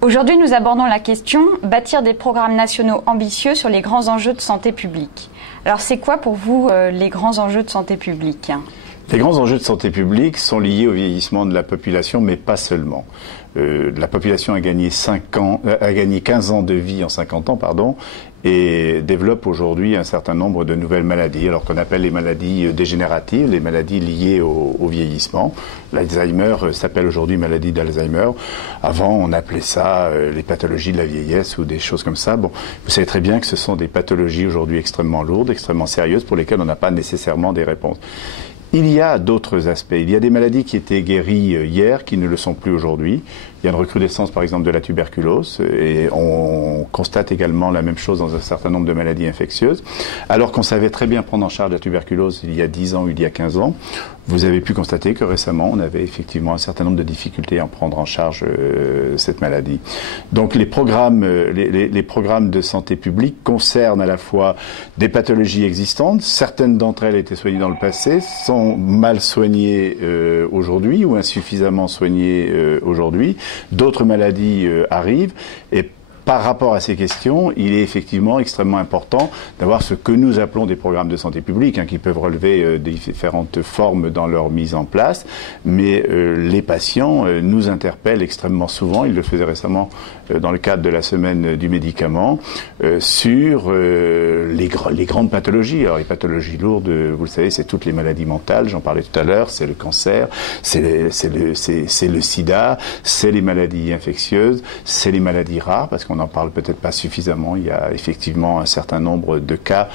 Aujourd'hui, nous abordons la question « Bâtir des programmes nationaux ambitieux sur les grands enjeux de santé publique ». Alors, c'est quoi pour vous les grands enjeux de santé publique ? Les grands enjeux de santé publique sont liés au vieillissement de la population, mais pas seulement. La population a gagné 15 ans de vie en 50 ans, et développe aujourd'hui un certain nombre de nouvelles maladies, alors qu'on appelle les maladies dégénératives, les maladies liées au vieillissement. L'Alzheimer s'appelle aujourd'hui maladie d'Alzheimer. Avant, on appelait ça les pathologies de la vieillesse ou des choses comme ça. Bon, vous savez très bien que ce sont des pathologies aujourd'hui extrêmement lourdes, extrêmement sérieuses, pour lesquelles on n'a pas nécessairement des réponses. Il y a d'autres aspects. Il y a des maladies qui étaient guéries hier, qui ne le sont plus aujourd'hui. Il y a une recrudescence, par exemple, de la tuberculose, et on constate également la même chose dans un certain nombre de maladies infectieuses. Alors qu'on savait très bien prendre en charge la tuberculose il y a 10 ans ou il y a 15 ans, vous avez pu constater que récemment, on avait effectivement un certain nombre de difficultés à prendre en charge cette maladie. Donc les programmes de santé publique concernent à la fois des pathologies existantes. Certaines d'entre elles étaient soignées dans le passé, sont mal soignées aujourd'hui ou insuffisamment soignées aujourd'hui. D'autres maladies arrivent et par rapport à ces questions, il est effectivement extrêmement important d'avoir ce que nous appelons des programmes de santé publique, qui peuvent relever différentes formes dans leur mise en place, mais les patients nous interpellent extrêmement souvent, ils le faisaient récemment dans le cadre de la semaine du médicament, sur les grandes pathologies. Alors les pathologies lourdes, vous le savez, c'est toutes les maladies mentales, j'en parlais tout à l'heure, c'est le cancer, c'est le sida, c'est les maladies infectieuses, c'est les maladies rares, parce qu'on n'en parle peut-être pas suffisamment. Il y a effectivement un certain nombre de cas.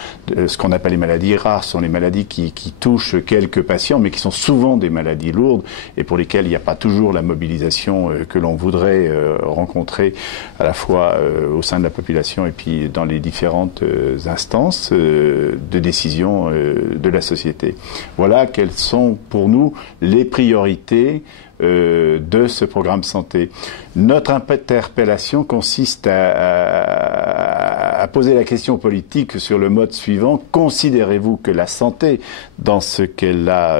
Ce qu'on appelle les maladies rares sont les maladies qui touchent quelques patients, mais qui sont souvent des maladies lourdes et pour lesquelles il n'y a pas toujours la mobilisation que l'on voudrait rencontrer à la fois au sein de la population et puis dans les différentes instances de décision de la société. Voilà quelles sont pour nous les priorités de ce programme santé. Notre interpellation consiste à poser la question politique sur le mode suivant. Considérez-vous que la santé, dans ce qu'elle a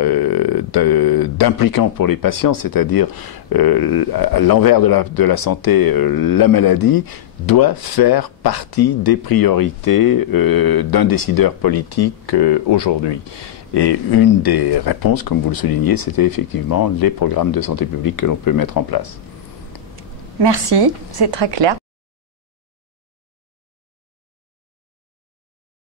d'impliquant pour les patients, c'est-à-dire à l'envers de la santé, la maladie, doit faire partie des priorités d'un décideur politique aujourd'hui? Et une des réponses, comme vous le soulignez, c'était effectivement les programmes de santé publique que l'on peut mettre en place. Merci, c'est très clair.